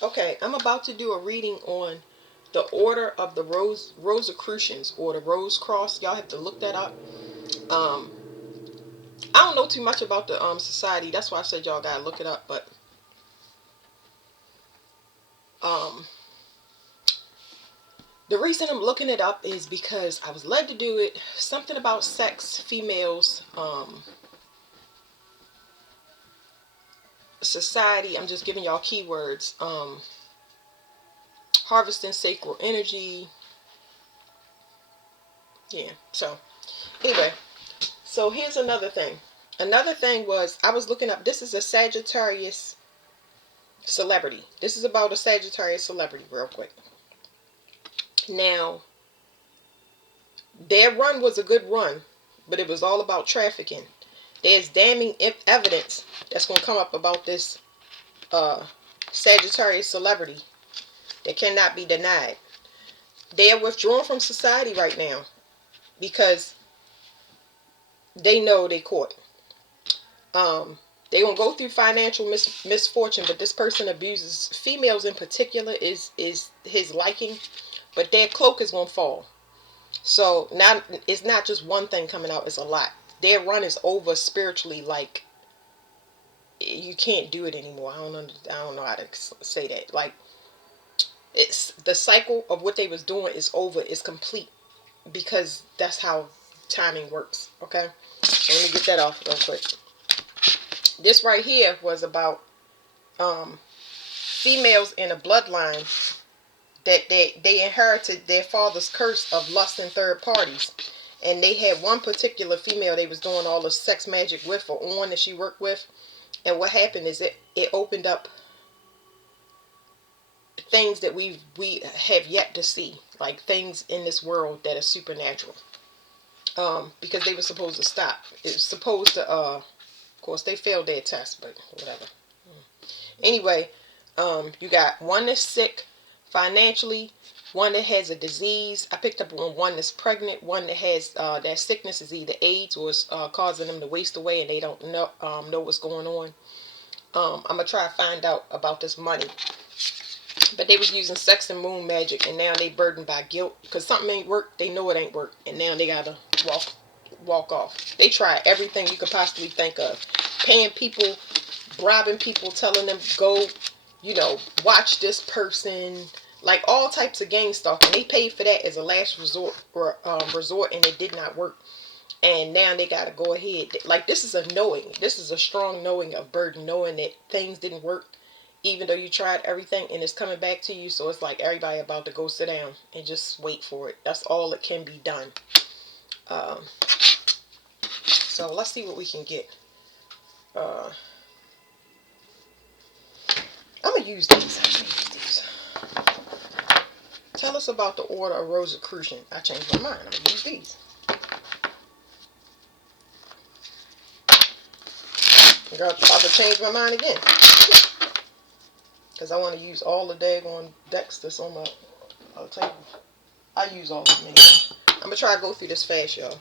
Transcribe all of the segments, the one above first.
Okay, I'm about to do a reading on the Order of the Rosicrucians, or the Rose Cross. Y'all have to look that up. Um, I don't know too much about the society. That's why I said y'all gotta look it up. But um, the reason I'm looking it up is because I was led to do it. Something about sex, females, society. I'm just giving y'all keywords. Harvesting sacral energy. Yeah. So anyway, so here's another thing. Another thing was I was looking up. This is a Sagittarius celebrity. This is about a Sagittarius celebrity, real quick. Now, their run was a good run, but it was all about trafficking. There's damning evidence that's going to come up about this uh, Sagittarius celebrity that cannot be denied. They are withdrawn from society right now because they know they caught. They're gonna go through financial misfortune, but this person abuses females in particular is his liking, but their cloak is gonna fall. So now it's not just one thing coming out; it's a lot. Their run is over spiritually. Like, you can't do it anymore. I don't know how to say that. Like, it's the cycle of what they was doing is over. It's complete because that's how timing works. Okay, so let me get that off real quick. This right here was about um, females in a bloodline that they inherited their father's curse of lust in third parties. And they had one particular female they was doing all the sex magic with, or on, that she worked with. And what happened is it opened up things that we have yet to see, like things in this world that are supernatural. Because they were supposed to stop. It was supposed to of course they failed their test, but whatever. Anyway, you got one that's sick financially, one that has a disease. I picked up on one that's pregnant, one that has that sickness is either AIDS or is causing them to waste away, and they don't know what's going on. I'm gonna try to find out about this money. But they was using sex and moon magic, and now they burdened by guilt because something ain't work. They know it ain't work, and now they gotta walk off. They try everything you could possibly think of, paying people, bribing people, telling them go, watch this person, like all types of gang stuff. And they paid for that as a last resort, and it did not work. And now they gotta go ahead. Like, this is a knowing. This is a strong knowing of burden, knowing that things didn't work, even though you tried everything, and it's coming back to you. So it's like everybody about to go sit down and just wait for it. That's all that can be done. Um, so let's see what we can get. I'm gonna use these. Tell us about the Order of Rosicrucian. I changed my mind. I'm gonna use these. Girl, I'm about to change my mind again. Because I want to use all the daggone decks that's on my table. I use all of them anyway. I'm going to try to go through this fast, y'all.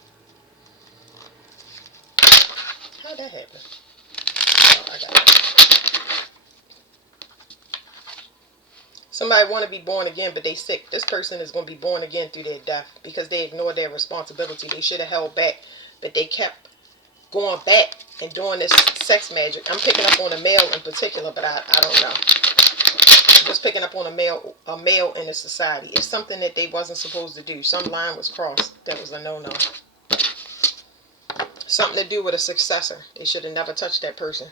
How'd that happen? Oh, I got it. Somebody want to be born again, but they sick. This person is going to be born again through their death because they ignored their responsibility. They should have held back, but they kept going back and doing this sex magic. I'm picking up on a male in particular, but I don't know. Just picking up on a male in a society. It's something that they wasn't supposed to do. Some line was crossed. That was a no-no. Something to do with a successor. They should have never touched that person.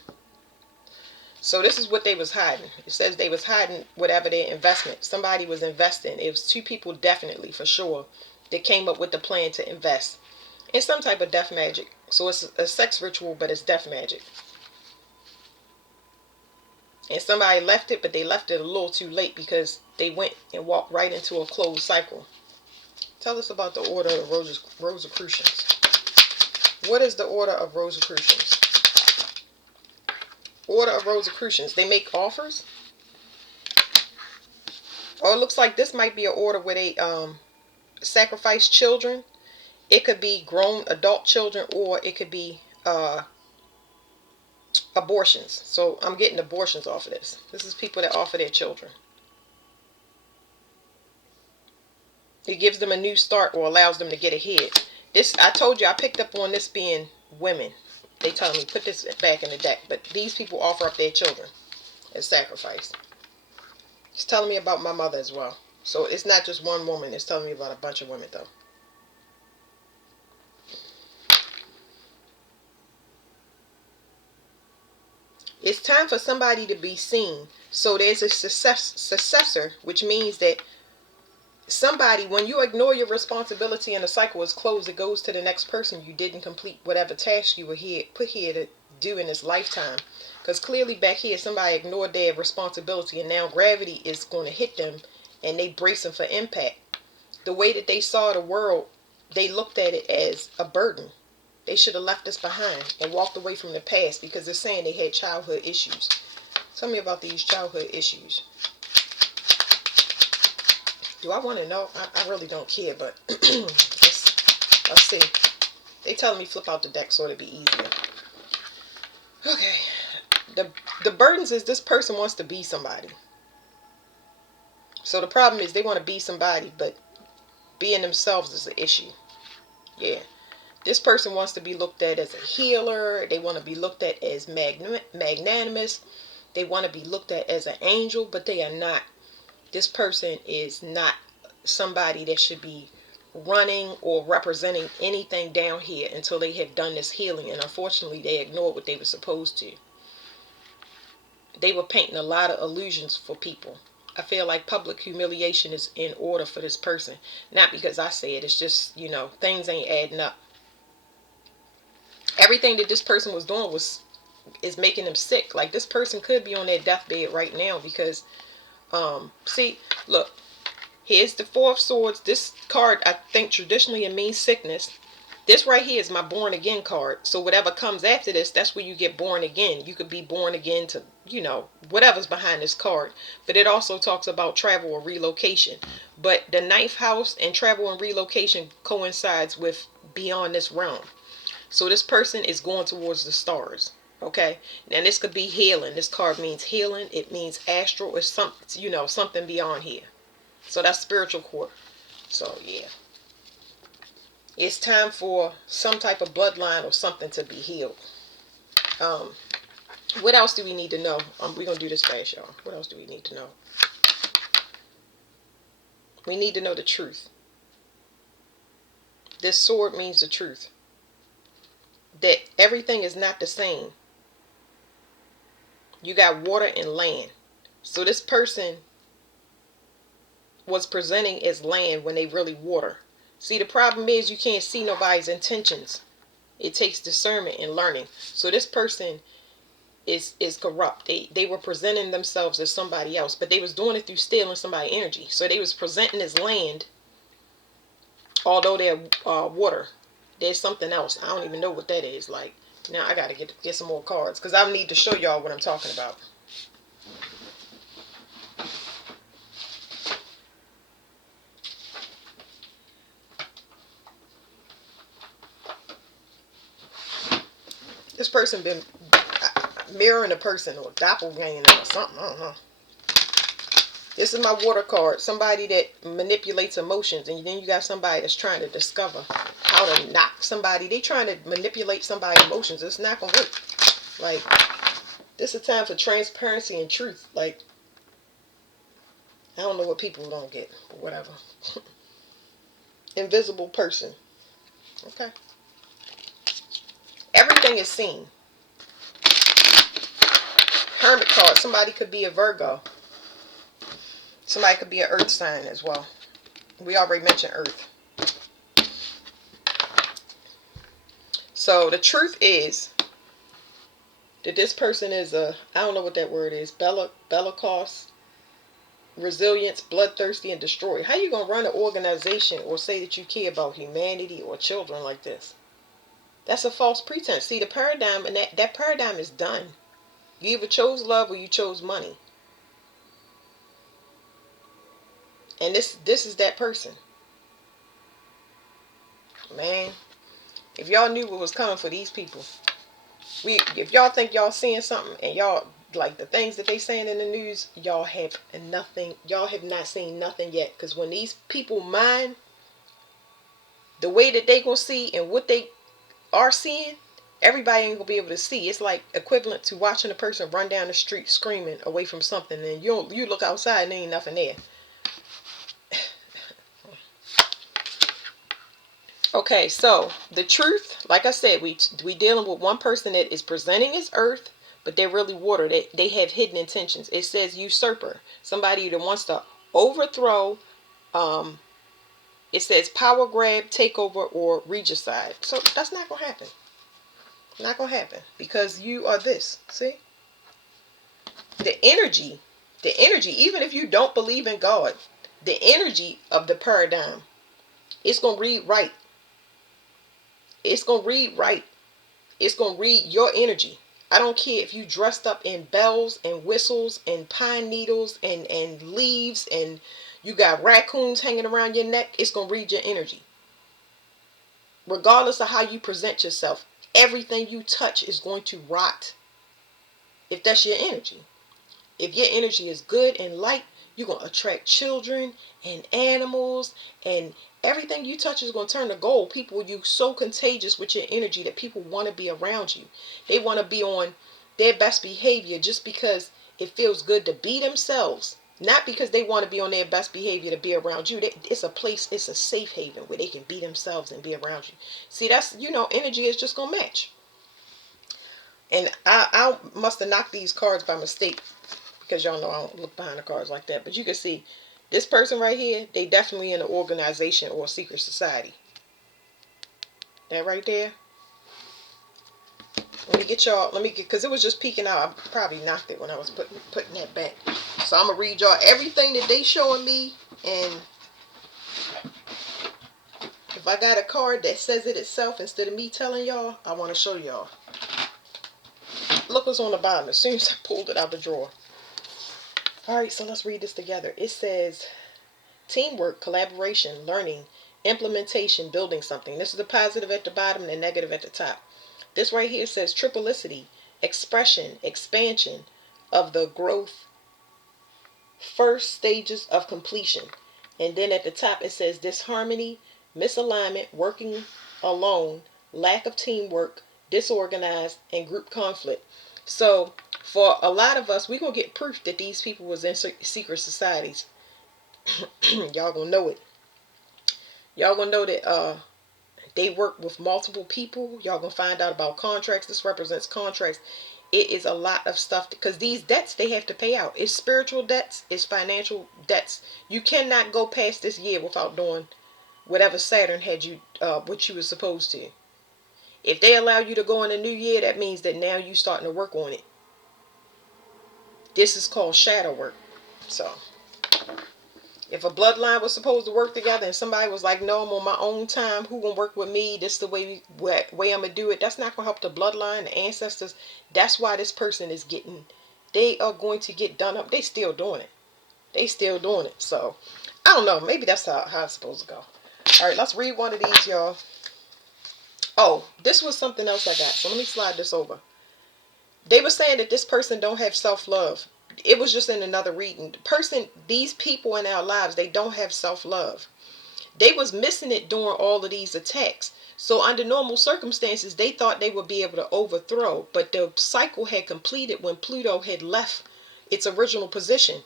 So this is what they was hiding. It says they was hiding whatever their investment. Somebody was investing. It was two people definitely, for sure, that came up with the plan to invest in some type of death magic. So it's a sex ritual, but it's death magic. And somebody left it, but they left it a little too late because they went and walked right into a closed cycle. Tell us about the Order of Rosicrucians. What is the Order of Rosicrucians? Order of Rosicrucians. They make offers. Oh, it looks like this might be an order where they sacrifice children. It could be grown adult children, or it could be Abortions. So I'm getting abortions off of this. This is people that offer their children. It gives them a new start or allows them to get ahead. This, I told you, I picked up on this being women. They tell me put this back in the deck, but these people offer up their children as sacrifice. It's telling me about my mother as well. So it's not just one woman. It's telling me about a bunch of women though. It's time for somebody to be seen. So there's a successor, which means that somebody, when you ignore your responsibility and the cycle is closed, it goes to the next person. You didn't complete whatever task you were put here to do in this lifetime. Because clearly back here, somebody ignored their responsibility, and now gravity is going to hit them, and they bracing for impact. The way that they saw the world, they looked at it as a burden. They should have left us behind and walked away from the past, because they're saying they had childhood issues. Tell me about these childhood issues. Do I want to know? I really don't care, but let's see. They telling me flip out the deck so it'll be easier. Okay. The burdens is this person wants to be somebody. So the problem is they want to be somebody, but being themselves is the issue. Yeah. This person wants to be looked at as a healer. They want to be looked at as magnanimous. They want to be looked at as an angel, but they are not. This person is not somebody that should be running or representing anything down here until they have done this healing. And unfortunately, they ignored what they were supposed to. They were painting a lot of illusions for people. I feel like public humiliation is in order for this person. Not because I say it. It's just, things ain't adding up. Everything that this person was doing is making them sick. Like, this person could be on their deathbed right now because, see, look, here's the Four of Swords. This card, I think traditionally it means sickness. This right here is my born again card. So whatever comes after this, that's where you get born again. You could be born again to, whatever's behind this card. But it also talks about travel or relocation. But the ninth house and travel and relocation coincides with beyond this realm. So this person is going towards the stars. Okay. Now this could be healing. This card means healing. It means astral or something beyond here. So that's spiritual core. So yeah. It's time for some type of bloodline or something to be healed. What else do we need to know? We're going to do this fast, y'all. What else do we need to know? We need to know the truth. This sword means the truth. That everything is not the same. You got water and land. So this person was presenting as land when they really water. See, the problem is you can't see nobody's intentions. It takes discernment and learning. So this person is corrupt. They were presenting themselves as somebody else, but they was doing it through stealing somebody's energy. So they was presenting as land, although they're water. There's something else. I don't even know what that is. Like, now I got to get some more cards because I need to show y'all what I'm talking about. This person been mirroring a person or doppelganger or something. I don't know. This is my water card. Somebody that manipulates emotions. And then you got somebody that's trying to discover how to knock somebody. They trying to manipulate somebody's emotions. It's not going to work. Like, this is a time for transparency and truth. Like, I don't know what people don't get. But whatever. Invisible person. Okay. Everything is seen. Hermit card. Somebody could be a Virgo. Somebody could be an earth sign as well. We already mentioned earth. So the truth is that this person is I don't know what that word is, bellicose, resilience, bloodthirsty, and destroy. How you going to run an organization or say that you care about humanity or children like this? That's a false pretense. See, the paradigm, and that paradigm is done. You either chose love or you chose money. And this is that person. Man, if y'all knew what was coming for these people. If y'all think y'all seeing something and y'all like the things that they saying in the news, y'all have nothing. Y'all have not seen nothing yet. Because when these people mind the way that they gonna see and what they are seeing, everybody ain't gonna be able to see. It's like equivalent to watching a person run down the street screaming away from something, and you look outside and there ain't nothing there. Okay, so the truth, like I said, we dealing with one person that is presenting as earth, but they're really water. They have hidden intentions. It says usurper, somebody that wants to overthrow. Um, it says power grab, takeover, or regicide. So that's not gonna happen. Not gonna happen because you are this. See the energy, even if you don't believe in God, the energy of the paradigm, it's gonna read right. It's gonna read right. It's going to read your energy. I don't care if you dressed up in bells and whistles and pine needles and leaves and you got raccoons hanging around your neck. It's going to read your energy. Regardless of how you present yourself, everything you touch is going to rot if that's your energy. If your energy is good and light, you're going to attract children and animals, and everything you touch is going to turn to gold. People, you so contagious with your energy that people want to be around you. They want to be on their best behavior just because it feels good to be themselves. Not because they want to be on their best behavior to be around you. It's a place, it's a safe haven where they can be themselves and be around you. See, that's, energy is just going to match. And I must have knocked these cards by mistake, because y'all know I don't look behind the cards like that. But you can see this person right here, they definitely in an organization or a secret society. That right there. Because it was just peeking out. I probably knocked it when I was putting that back. So I'm going to read y'all everything that they showing me. And if I got a card that says it itself instead of me telling y'all, I want to show y'all. Look what's on the bottom as soon as I pulled it out the drawer. Alright, so let's read this together. It says teamwork, collaboration, learning, implementation, building something. This is the positive at the bottom and the negative at the top. This right here says triplicity, expression, expansion of the growth, first stages of completion. And then at the top it says disharmony, misalignment, working alone, lack of teamwork, disorganized, and group conflict. So for a lot of us, we're going to get proof that these people was in secret societies. Y'all gonna know it. Y'all gonna know that they work with multiple people. Y'all gonna find out about contracts. This represents contracts. It is a lot of stuff because these debts they have to pay out. It's spiritual debts. It's financial debts. You cannot go past this year without doing whatever Saturn had you, what you were supposed to. If they allow you to go in a new year, that means that now you starting to work on it. This is called shadow work. So if a bloodline was supposed to work together and somebody was like, no, I'm on my own time, who gonna work with me, this is the way I'm gonna do it, that's not gonna help the bloodline, the ancestors. That's why this person is getting, they are going to get done up. They still doing it. So I don't know, maybe that's how it's supposed to go. All right, let's read one of these, y'all. Oh, this was something else I got, so let me slide this over. They were saying that this person don't have self-love. It was just in another reading. These people in our lives, they don't have self-love. They was missing it during all of these attacks. So under normal circumstances, they thought they would be able to overthrow. But the cycle had completed when Pluto had left its original position.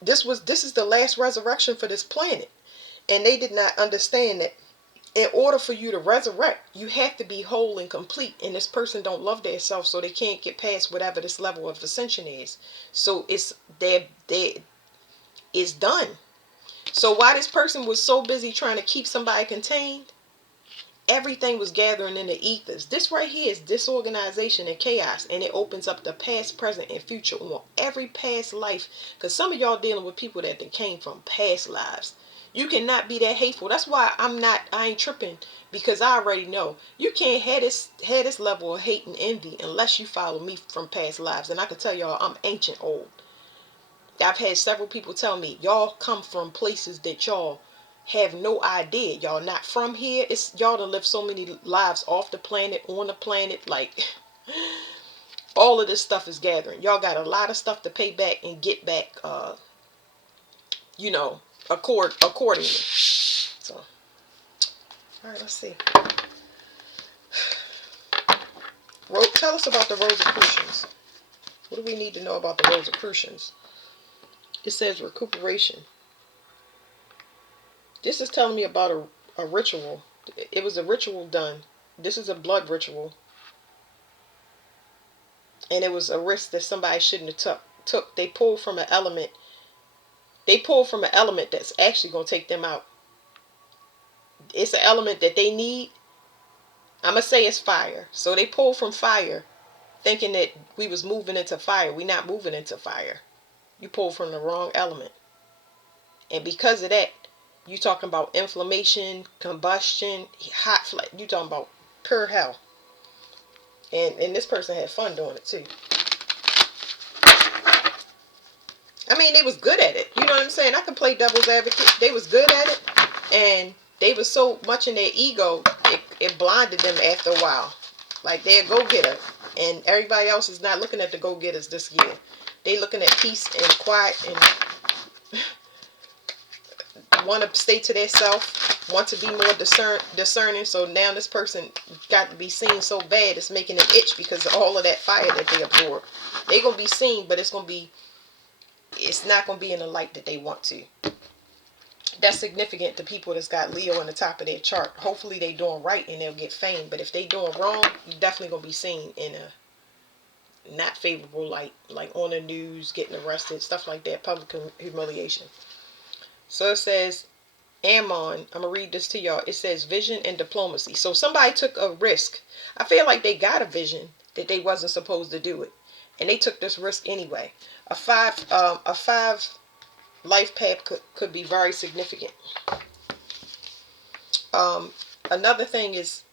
This is the last resurrection for this planet. And they did not understand that in order for you to resurrect, you have to be whole and complete. And this person don't love their self, so they can't get past whatever this level of ascension is. So it's done. So while this person was so busy trying to keep somebody contained, everything was gathering in the ethers. This right here is disorganization and chaos, and it opens up the past, present, and future on every past life. Because some of y'all dealing with people that came from past lives. You cannot be that hateful. That's why I ain't tripping, because I already know you can't have this level of hate and envy unless you follow me from past lives. And I can tell y'all I'm ancient old. I've had several people tell me, y'all come from places that y'all have no idea. Y'all not from here. It's y'all to live so many lives off the planet, on the planet. Like, All of this stuff is gathering. Y'all got a lot of stuff to pay back and get back, you know, accordingly. So, all right, let's see. Tell us about the Rosicrucians. What do we need to know about the Rosicrucians? It says recuperation. This is telling me about a ritual. It was a ritual done. This is a blood ritual. And it was a risk that somebody shouldn't have took. They pulled from an element. They pulled from an element that's actually going to take them out. It's an element that they need. I'm going to say it's fire. So they pulled from fire thinking that we was moving into fire. We're not moving into fire. You pulled from the wrong element. And because of that, you talking about inflammation, combustion, hot flash. You talking about pure hell. And this person had fun doing it too. I mean, they was good at it. You know what I'm saying? I can play devil's advocate. They was good at it. And they was so much in their ego, it blinded them after a while. Like, they're a go-getter. And everybody else is not looking at the go-getters this year. They looking at peace and quiet and want to stay to themselves, want to be more discerning. So now this person got to be seen so bad, it's making them itch because of all of that fire that they absorb. They're going to be seen, but it's not going to be in the light that they want to. That's significant to people that's got Leo on the top of their chart. Hopefully they doing right and they'll get fame. But if they doing wrong, you're definitely going to be seen in a not favorable light. Like on the news, getting arrested, stuff like that. Public humiliation. So it says, Ammon, I'm going to read this to y'all. It says vision and diplomacy. So somebody took a risk. I feel like they got a vision that they wasn't supposed to do it. And they took this risk anyway. A five life path could be very significant. Another thing is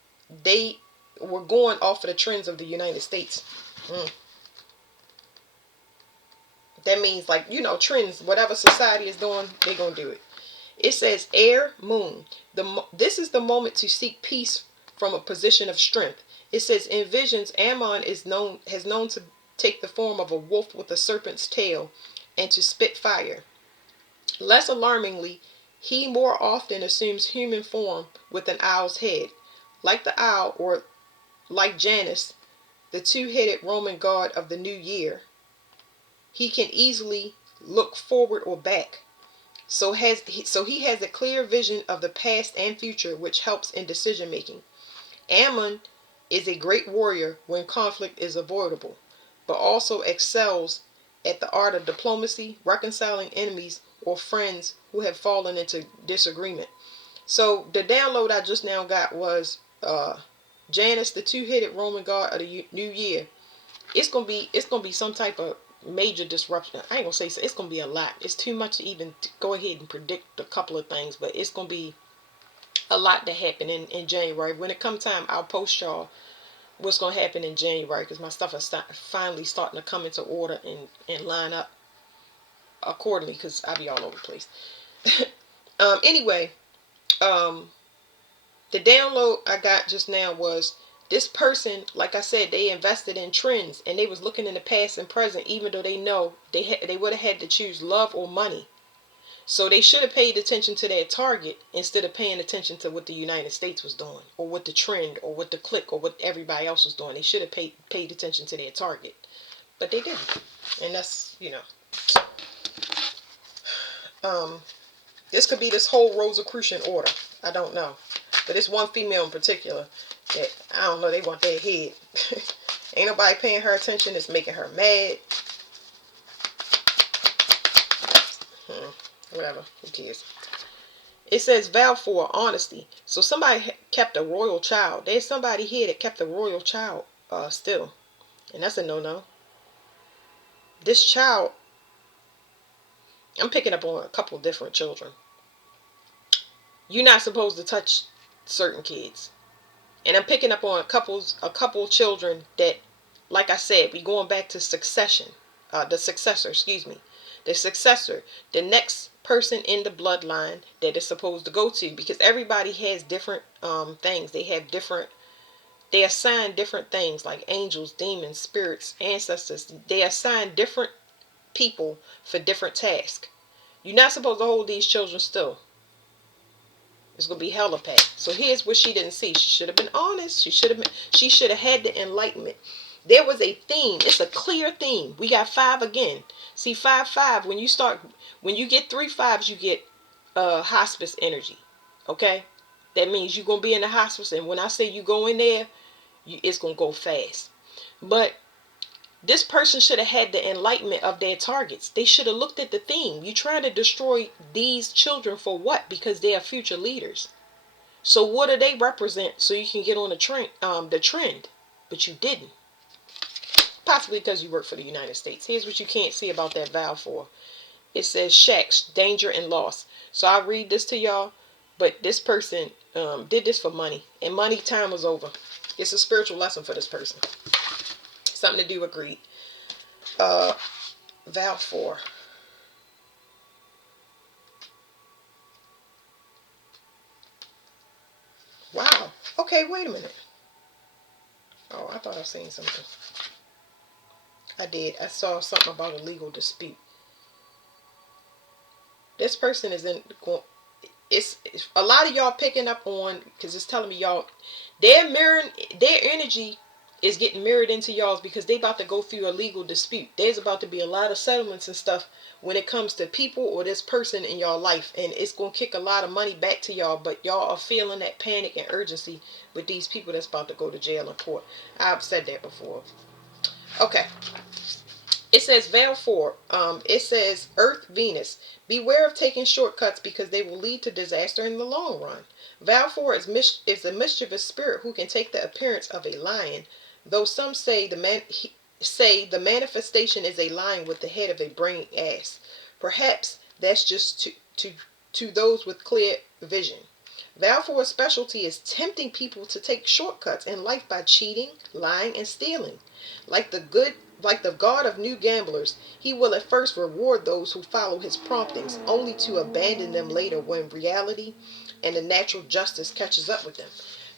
they were going off of the trends of the United States. That means, like, you know, trends, whatever society is doing, they're going to do it. It says air, moon. This is the moment to seek peace from a position of strength. It says in visions, Ammon has known to take the form of a wolf with a serpent's tail and to spit fire. Less alarmingly, he more often assumes human form with an owl's head. Like the owl, or like Janus, the two-headed Roman god of the new year, he can easily look forward or back. So he has a clear vision of the past and future, which helps in decision making. Ammon is a great warrior when conflict is avoidable, but also excels at the art of diplomacy, reconciling enemies or friends who have fallen into disagreement. So the download I just now got was Janus, the two-headed Roman god of the new year. It's gonna be some type of major disruption. I ain't gonna say so. It's gonna be a lot. It's too much to even go ahead and predict a couple of things, but it's gonna be a lot to happen in January. When it comes time, I'll post y'all what's gonna happen in January, because my stuff is finally starting to come into order and line up accordingly, because I'll be all over the place. Anyway, the download I got just now was this person, like I said, they invested in trends and they was looking in the past and present, even though they know they would have had to choose love or money. So they should have paid attention to their target instead of paying attention to what the United States was doing, or what the trend, or what the clique, or what everybody else was doing. They should have paid attention to their target, but they didn't. And that's, you know, this could be this whole Rosicrucian order. I don't know, but it's one female in particular that, I don't know, they want their head. Ain't nobody paying her attention. It's making her mad. Whatever, who cares? It says vow for honesty. So somebody kept a royal child. There's somebody here that kept a royal child still, and that's a no-no. This child, I'm picking up on a couple different children. You're not supposed to touch certain kids. And I'm picking up on a couple children that, like I said, we going back to succession. The successor, the next person in the bloodline that is supposed to go to, because everybody has different things. They have different They assign different things like angels, demons, spirits, ancestors. They assign different people for different tasks. You're not supposed to hold these children still. It's gonna be hella packed. So here's what she didn't see. She should have been honest. She should have had the enlightenment. There was a theme. It's a clear theme. We got 5 again. See, 5 when you get 3 5s, you get hospice energy. Okay? That means you're gonna be in the hospice, and when I say you go in there, it's gonna go fast. But this person should have had the enlightenment of their targets. They should have looked at the theme. You trying to destroy these children for what? Because they are future leaders. So what do they represent? So you can get on the trend, but you didn't. Possibly because you work for the United States. Here's what you can't see about that vow for. It says shacks, danger and loss. So I'll read this to y'all. But this person did this for money, and money time was over. It's a spiritual lesson for this person. Something to do with greed. Vow 4. Wow. Okay, wait a minute. Oh, I thought I seen something. I did. I saw something about a legal dispute. This person is in. It's a lot of y'all picking up on, because it's telling me y'all, their energy is getting mirrored into y'all's, because they about to go through a legal dispute. There's about to be a lot of settlements and stuff when it comes to people or this person in y'all life, and it's gonna kick a lot of money back to y'all. But y'all are feeling that panic and urgency with these people that's about to go to jail and court. I've said that before. Okay. It says Veil 4. It says Earth, Venus. Beware of taking shortcuts because they will lead to disaster in the long run. Veil 4 is a mischievous spirit who can take the appearance of a lion, though some say the manifestation is a lion with the head of a braying ass. Perhaps that's just to those with clear vision. Veil 4's specialty is tempting people to take shortcuts in life by cheating, lying, and stealing. Like the god of new gamblers, he will at first reward those who follow his promptings, only to abandon them later when reality and the natural justice catches up with them.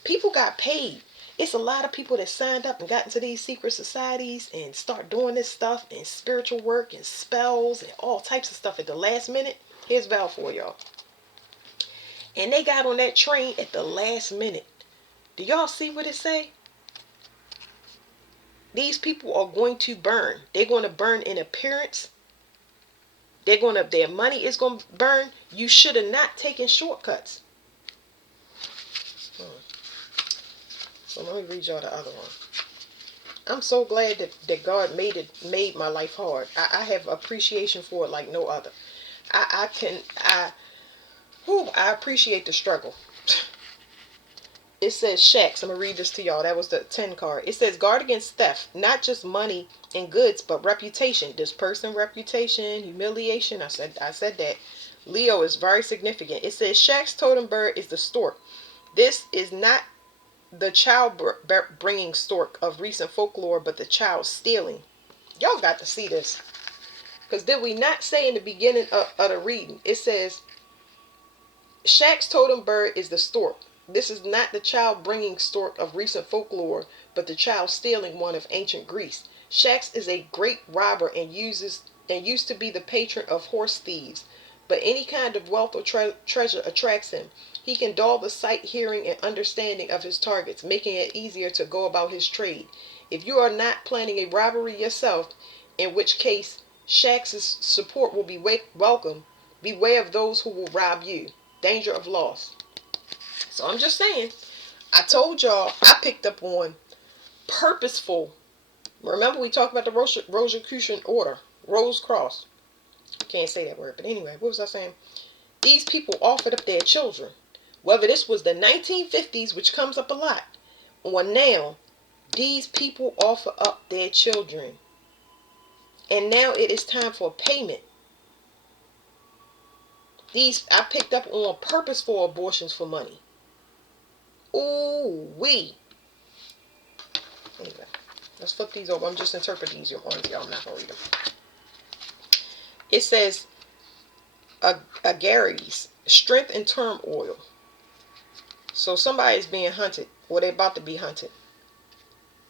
People got paid. It's a lot of people that signed up and got into these secret societies and start doing this stuff and spiritual work and spells and all types of stuff at the last minute. Here's Val for y'all. And they got on that train at the last minute. Do y'all see what it say? These people are going to burn. They're going to burn in appearance. Their money is going to burn. You should have not taken shortcuts. So let me read y'all the other one. I'm so glad that God made my life hard. I have appreciation for it like no other. I appreciate the struggle. It says shacks. I'm going to read this to y'all. That was the 10 card. It says guard against theft. Not just money and goods, but reputation. This person, reputation, humiliation. I said that. Leo is very significant. It says shacks totem bird is the stork. This is not the child bringing stork of recent folklore, but the child stealing. Y'all got to see this. Because did we not say in the beginning of the reading, it says Shaq's totem bird is the stork. This is not the child bringing stork of recent folklore, but the child stealing one of ancient Greece. Shax is a great robber and used to be the patron of horse thieves. But any kind of wealth or treasure attracts him. He can dull the sight, hearing, and understanding of his targets, making it easier to go about his trade. If you are not planning a robbery yourself, in which case Shax's support will be welcome, beware of those who will rob you. Danger of loss. So I'm just saying, I told y'all I picked up on purposeful. Remember we talked about the Rosicrucian order, Rose Cross. Can't say that word, but anyway, what was I saying? These people offered up their children. Whether this was the 1950s, which comes up a lot, or now, these people offer up their children. And now it is time for payment. I picked up on purposeful abortions for money. Ooh wee. Anyway, let's flip these over. I'm just interpreting these ones, y'all. I'm not gonna read them. It says Agares, strength and turmoil. So somebody is being hunted, or they're about to be hunted.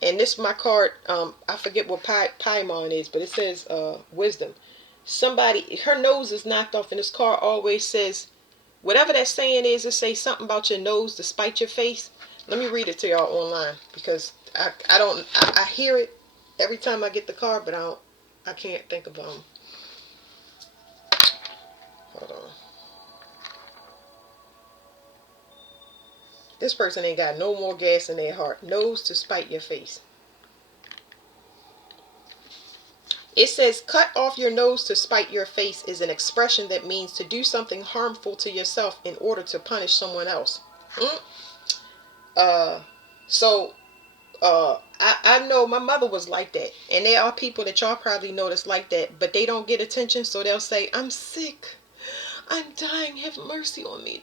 And this my card. I forget what Paimon is, but it says wisdom. Somebody, her nose is knocked off, and this card always says, whatever that saying is, it says something about your nose to spite your face. Let me read it to y'all online because I hear it every time I get the card, but I can't think of hold on. This person ain't got no more gas in their heart. Nose to spite your face. It says, cut off your nose to spite your face is an expression that means to do something harmful to yourself in order to punish someone else. Mm? Uh, so, I know my mother was like that. And there are people that y'all probably know that's like that, but they don't get attention, so they'll say, I'm sick. I'm dying. Have mercy on me.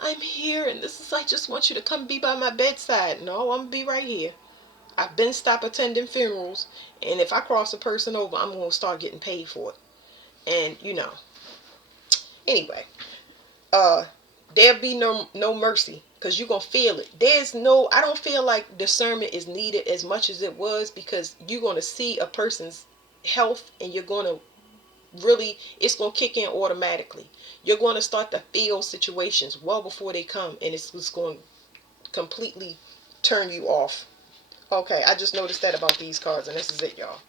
I'm here, and I just want you to come be by my bedside. No, I'm going to be right here. I've been stopped attending funerals, and if I cross a person over, I'm going to start getting paid for it. And, anyway, there'll be no mercy, because you're going to feel it. I don't feel like discernment is needed as much as it was, because you're going to see a person's health, and you're going to it's going to kick in automatically. You're going to start to feel situations well before they come, and it's just going to completely turn you off. Okay, I just noticed that about these cards, and this is it, y'all.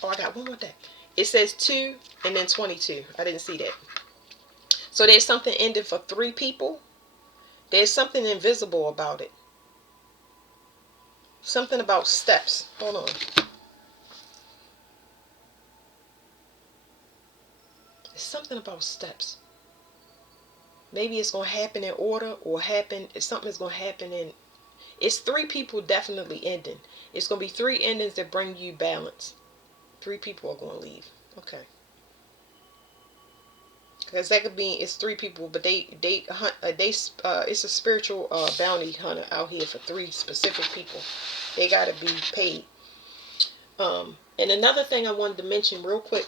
Oh, I got one more thing. It says 2 and then 22. I didn't see that. So there's something ending for 3 people. There's something invisible about it. Something about steps. Hold on. There's something about steps. Maybe it's going to happen in order, or something's going to happen in... It's 3 people definitely ending. It's going to be 3 endings that bring you balance. 3 people are going to leave. Okay. Because that could mean it's 3 people, but it's a spiritual bounty hunter out here for 3 specific people. They got to be paid. And another thing I wanted to mention real quick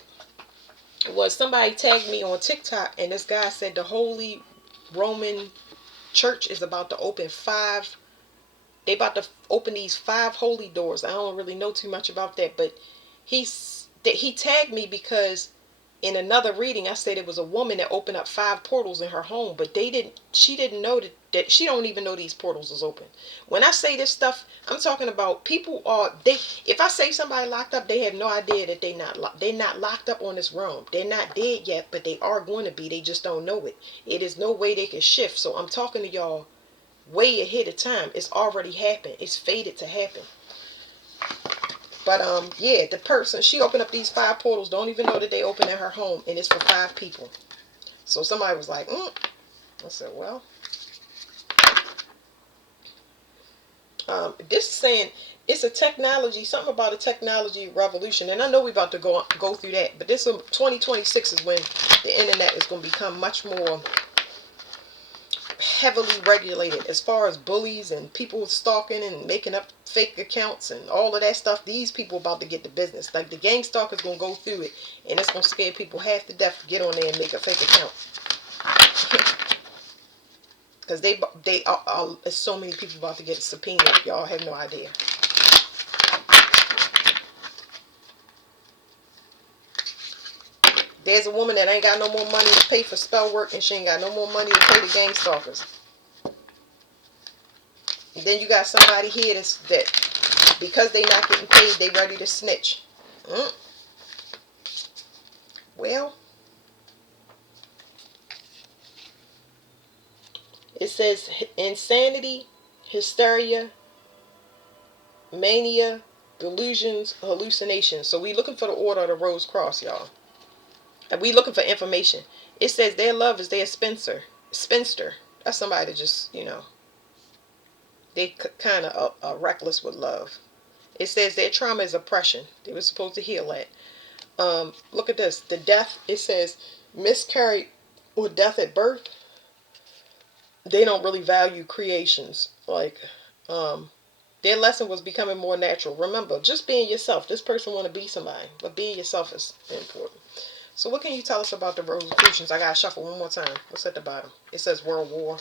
was somebody tagged me on TikTok, and this guy said the Holy Roman Church is about to open 5. They about to open these 5 holy doors. I don't really know too much about that, but he tagged me because in another reading I said it was a woman that opened up 5 portals in her home, but she didn't know that she don't even know these portals is open. When I say this stuff, I'm talking about people if I say somebody locked up, they have no idea that they're not locked up on this realm. They're not dead yet, but they are going to be. They just don't know it. It is no way they can shift. So I'm talking to y'all way ahead of time. It's already happened. It's fated to happen. But yeah, the person, she opened up these 5 portals, don't even know that they opened at her home, and it's for 5 people. So somebody was like, I said, well, this is saying it's a technology, something about a technology revolution, and I know we're about to go through that, but this 2026 is when the internet is going to become much more heavily regulated as far as bullies and people stalking and making up fake accounts and all of that stuff. These people about to get the business. Like the gang stalkers going to go through it, and it's going to scare people half to death to get on there and make a fake account. Because there's so many people about to get subpoenaed. Y'all have no idea. There's a woman that ain't got no more money to pay for spell work, and she ain't got no more money to pay the gang stalkers. And then you got somebody here that because they not getting paid, they ready to snitch. Well, it says insanity, hysteria, mania, delusions, hallucinations. So we looking for the order of the Rose Cross, y'all. And we looking for information. It says their love is their spinster. That's somebody that just, they kind of reckless with love. It says their trauma is oppression. They were supposed to heal that. Look at this. The death, it says miscarried or death at birth. They don't really value creations. Like, their lesson was becoming more natural. Remember, just being yourself. This person want to be somebody, but being yourself is important. So what can you tell us about the Rosicrucians? I got to shuffle one more time. What's at the bottom? It says World War.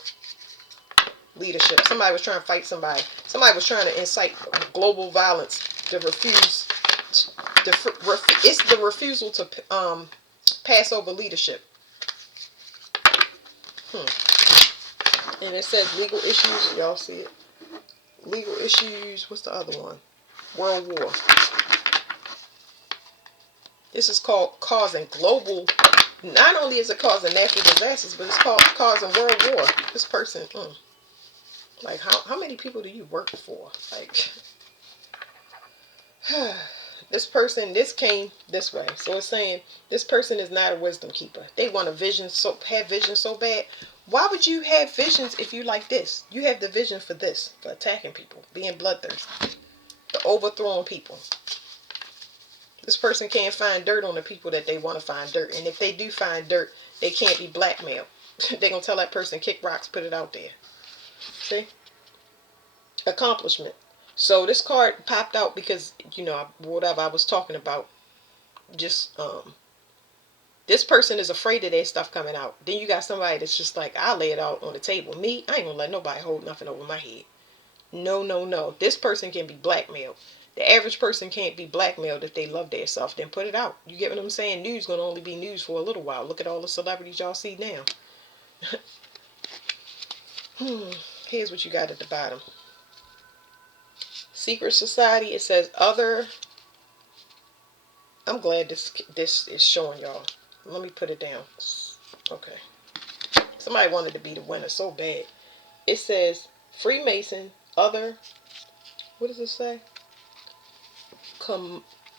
leadership. Somebody was trying to fight somebody. Somebody was trying to incite global violence. The refuse. It's the refusal to pass over leadership. And it says legal issues. Y'all see it? Legal issues. What's the other one? World War. This is called causing global. Not only is it causing natural disasters, but it's causing world war. This person, like how many people do you work for? Like this person, this came this way. So it's saying this person is not a wisdom keeper. They want have vision so bad. Why would you have visions if you like this? You have the vision for this, for attacking people, being bloodthirsty, for overthrowing people. This person can't find dirt on the people that they want to find dirt. And if they do find dirt, they can't be blackmailed. They're going to tell that person, kick rocks, put it out there. See? Accomplishment. So this card popped out because, whatever I was talking about, just, this person is afraid of their stuff coming out. Then you got somebody that's just like, I'll lay it out on the table. Me, I ain't going to let nobody hold nothing over my head. No, no, no. This person can be blackmailed. The average person can't be blackmailed if they love their stuff. Then put it out. You get what I'm saying? News going to only be news for a little while. Look at all the celebrities y'all see now. Here's what you got at the bottom. Secret society. It says other. I'm glad this is showing y'all. Let me put it down. Okay. Somebody wanted to be the winner so bad. It says Freemason, other. What does it say?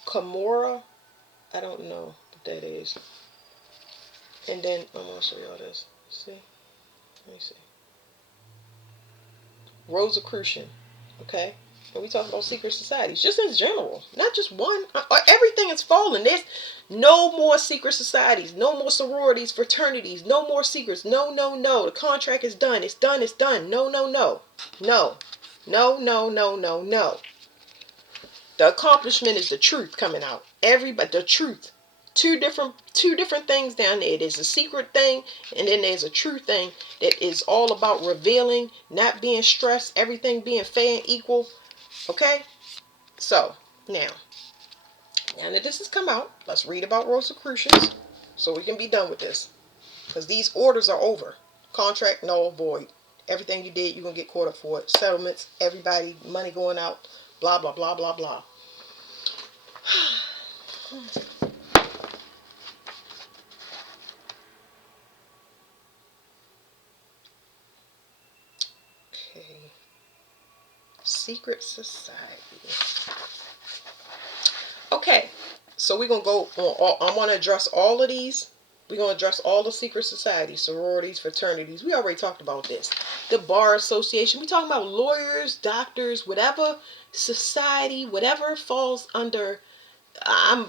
Camorra. I don't know what that is. And then I'm going to show y'all this. See? Let me see. Rosicrucian. Okay? And we talk about secret societies. Just in general. Not just one. Everything is falling. There's no more secret societies. No more sororities, fraternities. No more secrets. No, no, no. The contract is done. It's done. It's done. No, no, no. No. No, no, no, no, no. The accomplishment is the truth coming out. The truth. Two different things down there. There's a secret thing, and then there's a true thing that is all about revealing, not being stressed, everything being fair and equal. Okay? So, now that this has come out, let's read about Rosicrucians so we can be done with this. Because these orders are over. Contract null, void. Everything you did, you're going to get caught up for it. Settlements, everybody, money going out. Blah, blah, blah, blah, blah. Okay. Secret society. Okay. So we're going to go on. I'm going to address all of these. We're going to address all the secret societies, sororities, fraternities. We already talked about this. The Bar Association. We're talking about lawyers, doctors, whatever society, whatever falls under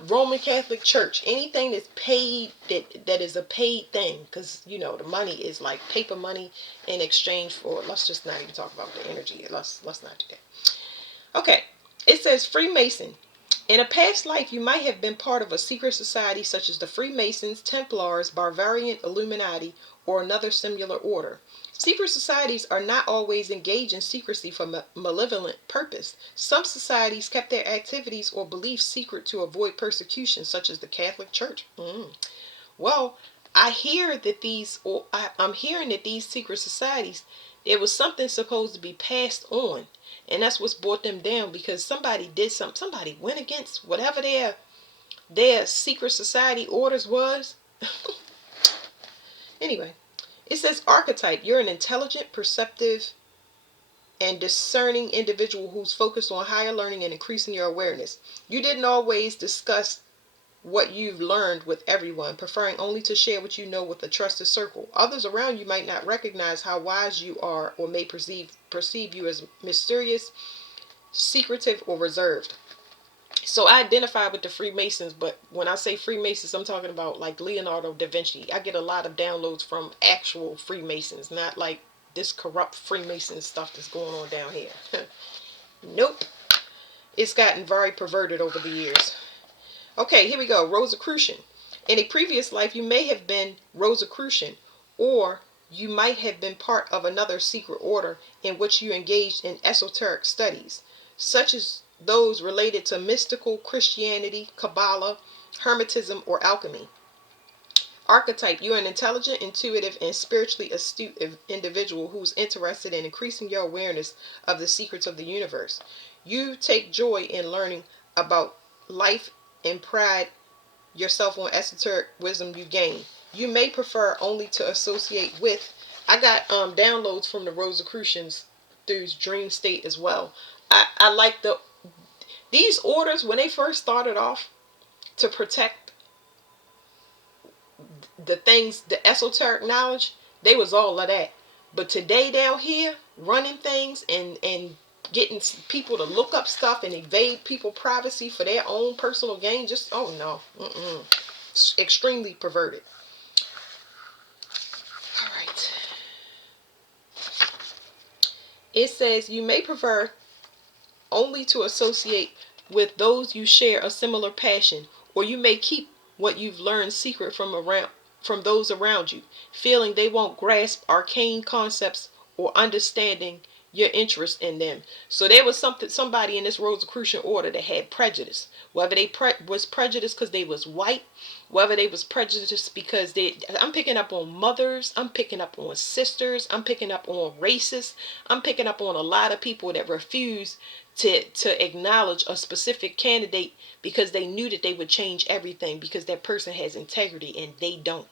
Roman Catholic Church. Anything that's paid, that is a paid thing. Because, the money is like paper money in exchange for, let's just not even talk about the energy. Let's not do that. Okay. It says Freemason. In a past life, you might have been part of a secret society such as the Freemasons, Templars, Bavarian Illuminati, or another similar order. Secret societies are not always engaged in secrecy for malevolent purpose. Some societies kept their activities or beliefs secret to avoid persecution, such as the Catholic Church. Well, I'm hearing that these secret societies, there was something supposed to be passed on. And that's what's brought them down, because somebody did something. Somebody went against whatever their secret society orders was. Anyway, it says archetype. You're an intelligent, perceptive, and discerning individual who's focused on higher learning and increasing your awareness. You didn't always discuss what you've learned with everyone, preferring only to share what you know with a trusted circle. Others around you might not recognize how wise you are, or may perceive you as mysterious, secretive, or reserved. So I identify with the Freemasons, but when I say Freemasons, I'm talking about like Leonardo da Vinci. I get a lot of downloads from actual Freemasons, not like this corrupt Freemason stuff that's going on down here. Nope. It's gotten very perverted over the years. Okay, here we go. Rosicrucian. In a previous life, you may have been Rosicrucian, or you might have been part of another secret order in which you engaged in esoteric studies, such as those related to mystical Christianity, Kabbalah, Hermetism, or alchemy. Archetype: you're an intelligent, intuitive, and spiritually astute individual who's interested in increasing your awareness of the secrets of the universe. You take joy in learning about life and pride yourself on esoteric wisdom you gain. You may prefer only to associate with. I got downloads from the Rosicrucians through Dream State as well. I like these orders when they first started off to protect the things, the esoteric knowledge. They was all of that. But today down here, running things and getting people to look up stuff and evade people privacy for their own personal gain, just oh no, extremely perverted. All right. It says you may prefer only to associate with those you share a similar passion, or you may keep what you've learned secret from those around you, feeling they won't grasp arcane concepts or understanding your interest in them. So there was somebody in this Rosicrucian order that had prejudice. Whether they was prejudiced because they was white, whether they was prejudiced because I'm picking up on mothers, I'm picking up on sisters, I'm picking up on racists, I'm picking up on a lot of people that refuse to acknowledge a specific candidate because they knew that they would change everything because that person has integrity and they don't.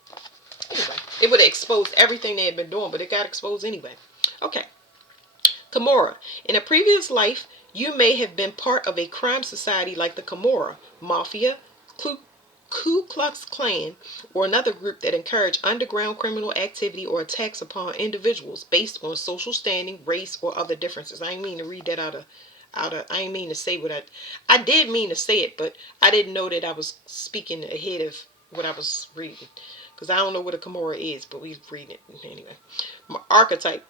Anyway, it would have exposed everything they had been doing, but it got exposed anyway. Okay. Camorra. In a previous life, you may have been part of a crime society like the Camorra Mafia, Ku Klux Klan, or another group that encouraged underground criminal activity or attacks upon individuals based on social standing, race, or other differences. I didn't mean to read that out of I didn't mean to say what I did mean to say it, but I didn't know that I was speaking ahead of what I was reading. Because I don't know what a Camorra is, but we read it anyway. Archetype.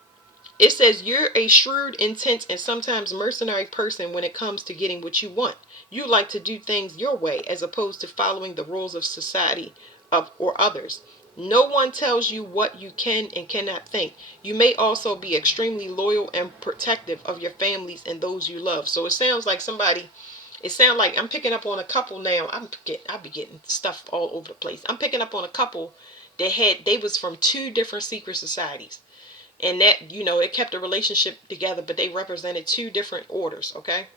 It says you're a shrewd, intense, and sometimes mercenary person when it comes to getting what you want. You like to do things your way as opposed to following the rules of society or others. No one tells you what you can and cannot think. You may also be extremely loyal and protective of your families and those you love. So it sounds like I'm picking up on a couple now. I'll be getting stuff all over the place. I'm picking up on a couple they was from two different secret societies. And that, it kept a relationship together, but they represented two different orders. Okay,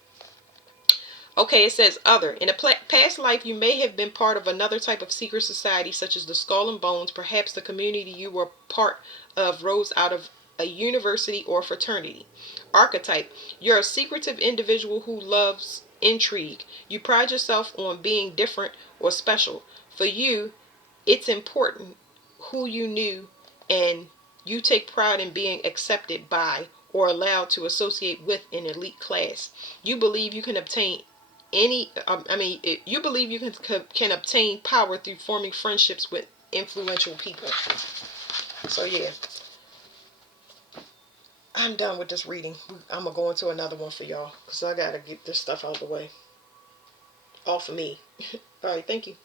it says other. In a past life, you may have been part of another type of secret society, such as the Skull and Bones. Perhaps the community you were part of rose out of a university or fraternity. Archetype. You're a secretive individual who loves intrigue. You pride yourself on being different or special. For you, it's important who you knew, and you take pride in being accepted by or allowed to associate with an elite class. You believe you can obtain you believe you can obtain power through forming friendships with influential people. So yeah, I'm done with this reading. I'm gonna go into another one for y'all because I gotta get this stuff out of the way. All for me. All right, thank you.